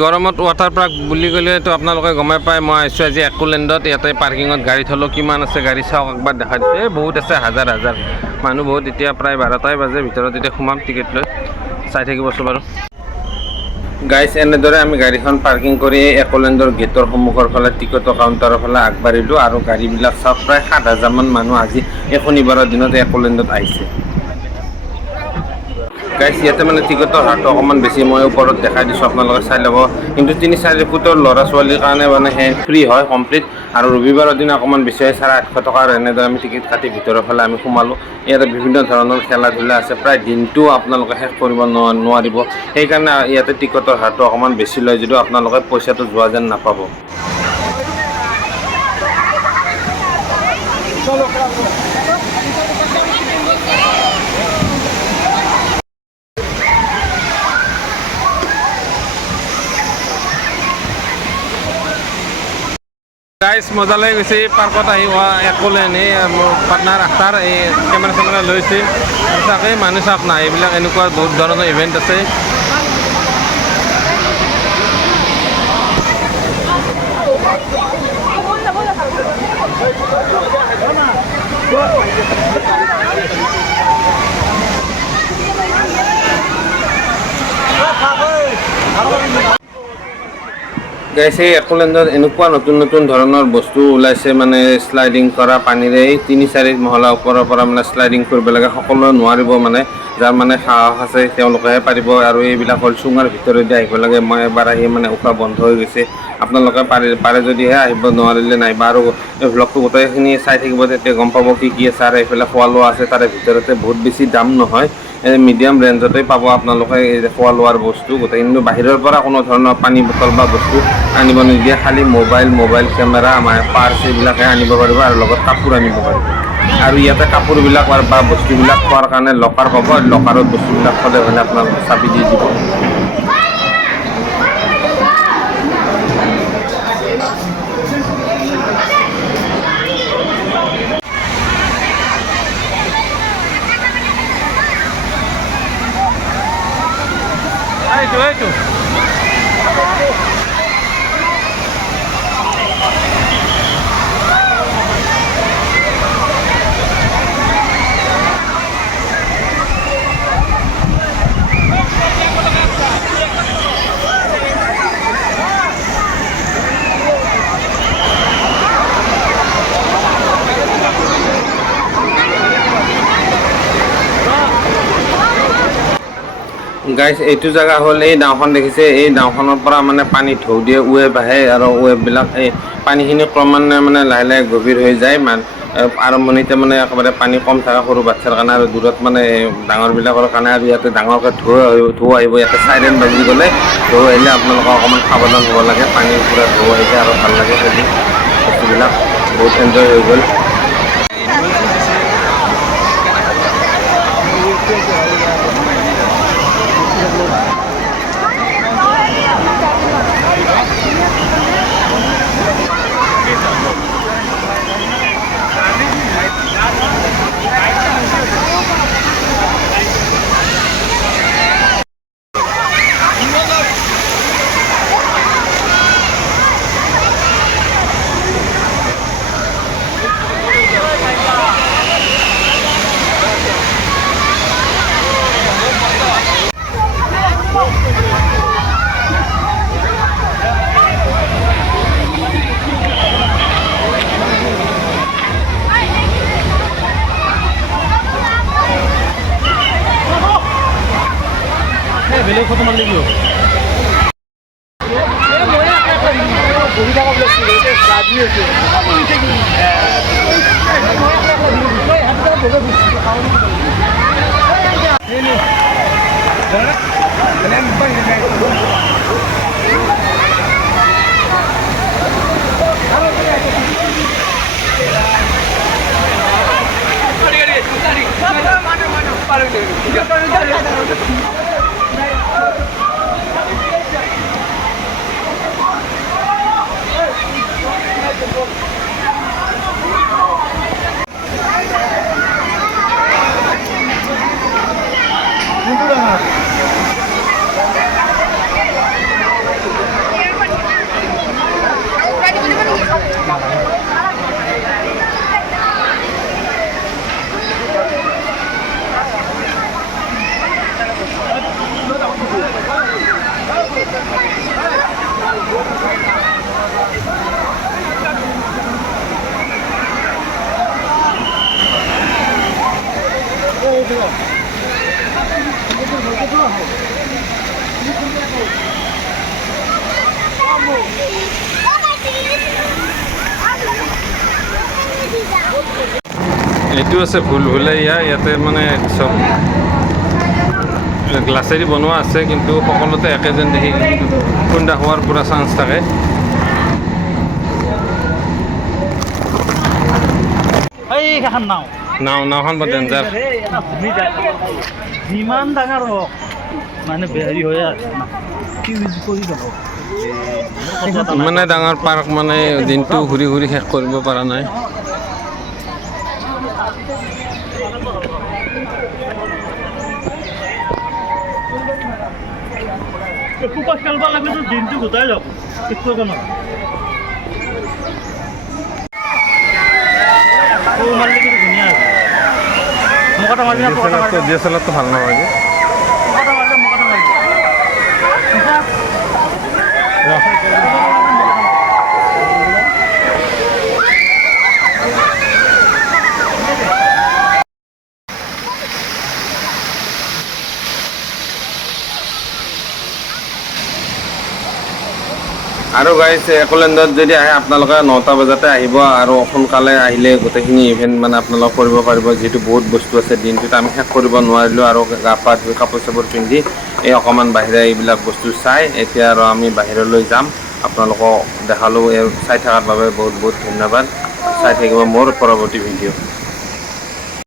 গৰমত water park বুলি ক'লেতো আপোনালোকে গমে পায়। মই আহিছোঁ আজি একোলেণ্ডত। ইয়াতে পাৰ্কিঙত গাড়ী থ'লোঁ। কিমান আছে গাড়ী চাওক একবাৰ দেখা দিছোঁ। বহুত আছে, হাজাৰ হাজাৰ মানুহ বহুত। এতিয়া প্ৰায় 12টাই বাজে। ভিতৰত এতিয়া সোমাম টিকেট লৈ, চাই থাকিবচোন বাৰু। গাইছ, এনেদৰে আমি গাড়ীখন পাৰ্কিং কৰি একোলেণ্ডৰ গেটৰ সন্মুখৰ ফালে টিকটৰ কাউণ্টাৰৰ ফালে আগবাঢ়িলোঁ। আৰু গাড়ীবিলাক চাওক, প্ৰায় 7,000মান মানুহ আজি এই শনিবাৰৰ দিনত একোলেণ্ডত আহিছে। গাইছ, ইয়াতে মানে টিকটৰ হাৰটো অকণমান বেছি। মই ওপৰত দেখাই দিছোঁ, আপোনালোকে চাই ল'ব। কিন্তু 3-4 ফুটৰ ল'ৰা-ছোৱালীৰ কাৰণে মানে ফ্ৰী হয় কমপ্লিট। আৰু ৰবিবাৰৰ দিনা অকণমান বেছি হয়, 850 টকা। আৰু এনেদৰে আমি টিকেট কাটি ভিতৰৰ ফালে আমি সোমালোঁ। ইয়াতে বিভিন্ন ধৰণৰ খেলা-ধূলা আছে। প্ৰায় দিনটো আপোনালোকে শেষ কৰিব নোৱাৰিব। সেইকাৰণে ইয়াতে টিকটৰ হাৰটো অকণমান বেছি লয়, যদিও আপোনালোকে পইচাটো যোৱা যেন নাপাব। গাইছ, মজা লাগি গৈছে পাৰ্কত আহি। একোলেণ্ড মোৰ পাৰ্টনাৰ আখতাৰ এই কেমেৰা লৈছে। চাওক এই মানুহ চাওক না, এইবিলাক এনেকুৱা বহুত ধৰণৰ ইভেণ্ট আছে। গাইছ, এই একোলেণ্ডত এনেকুৱা নতুন নতুন ধৰণৰ বস্তু ওলাইছে, মানে শ্লাইডিং কৰা পানীৰে। এই 3-4 মহলা ওপৰৰ পৰা মানে শ্লাইডিং কৰিব লাগে। সকলোৱে নোৱাৰিব, মানে যাৰ মানে সাহস আছে তেওঁলোকেহে পাৰিব। আৰু এইবিলাক হ'ল চুঙাৰ ভিতৰেদি আহিব লাগে। মই এবাৰ আহি মানে উশাহ বন্ধ হৈ গৈছে। আপোনালোকে পাৰে যদিহে আহিব, নোৱাৰিলে নাইবা। আৰু এই ভ্লগটো গোটেইখিনি চাই থাকিব, তেতিয়া গম পাব কি কি আছে। আৰু এইফালে খোৱা লোৱা আছে, তাৰে ভিতৰতে বহুত বেছি দাম নহয়। মিডিয়াম ৰেঞ্জতে পাব আপোনালোকে এই খোৱা লোৱাৰ বস্তু গোটেই। কিন্তু বাহিৰৰ পৰা কোনো ধৰণৰ পানী বটল বা বস্তু আনিব নিদিয়ে। খালি মোবাইল কেমেৰা, আমাৰ পাৰ্চ এইবিলাকহে আনিব পাৰিব, আৰু লগত কাপোৰ আনিব পাৰিব। আৰু ইয়াতে কাপোৰবিলাক বা বস্তুবিলাক থোৱাৰ কাৰণে লকাৰ পাব। লকাৰত বস্তুবিলাক থ'লে মানে আপোনালোকে চাবি দি দিব। এইটো গাইছ, এইটো জেগা হ'ল, এই নাওখন দেখিছে, এই নাওখনৰ পৰা মানে পানী ঢৌ দিয়ে ৱেভ আহে। আৰু ৱেভবিলাক এই পানীখিনি ক্ৰমান্বয়ে মানে লাহে লাহে গভীৰ হৈ যায়। আৰম্ভণিতে মানে একেবাৰে পানী কম থাকে সৰু বাচ্ছাৰ কাৰণে, আৰু দূৰত মানে ডাঙৰবিলাকৰ কাৰণে। আৰু ইয়াতে ডাঙৰকৈ ঢৌ আহিব। ইয়াতে চাইৰেন বাজি গ'লে, ঢৌ আহিলে আপোনালোকে অকণমান সাৱধান হ'ব লাগে। পানীৰ পূৰা ঢৌ আহিলে আৰু ভাল লাগে খেলি। বস্তুবিলাক বহুত এনজয় হৈ গ'ল। বেলেগ ফটো মাৰি দিলোঁ। এইটো আছে ভুলভুলাইয়া ইয়াতে মানে চব গ্লাছেদি বনোৱা আছে কিন্তু সকলোতে একে যেন দেখি খুন্দা হোৱাৰ পুৰা চান্স থাকে নাওখন বৰ ডেঞ্জাৰ যিমান ডাঙৰ হওক মানে বেহাৰী হৈ আছে ইমানে ডাঙৰ পাৰ্ক মানে দিনটো ঘূৰি ঘূৰি শেষ কৰিব পৰা নাই ফুকা খেলবা লাগলেতো দিনটো গোটাই যাব কিছু নহয় মারলে কিন্তু ধুনীয়া আছে মুখটা মারবি না ডিএসএলআরটো ভাল নহয় যে মুখটা মারলে মুখটা মারবি আৰু গাইজ একলেণ্ডত যদি আহে আপোনালোকে 9টা বজাতে আহিব আৰু সোনকালে আহিলে গোটেইখিনি ইভেণ্ট মানে আপোনালোকে কৰিব পাৰিব যিহেতু বহুত বস্তু আছে দিনটোত আমি শেষ কৰিব নোৱাৰিলোঁ আৰু গা পা ধুই কাপোৰ চাপোৰ পিন্ধি এই অকণমান বাহিৰে এইবিলাক বস্তু চাই এতিয়া আৰু আমি বাহিৰলৈ যাম আপোনালোকক দেখালোঁ চাই থকাৰ বাবে বহুত বহুত ধন্যবাদ চাই থাকিব মোৰ পৰৱৰ্তী ভিডিঅ'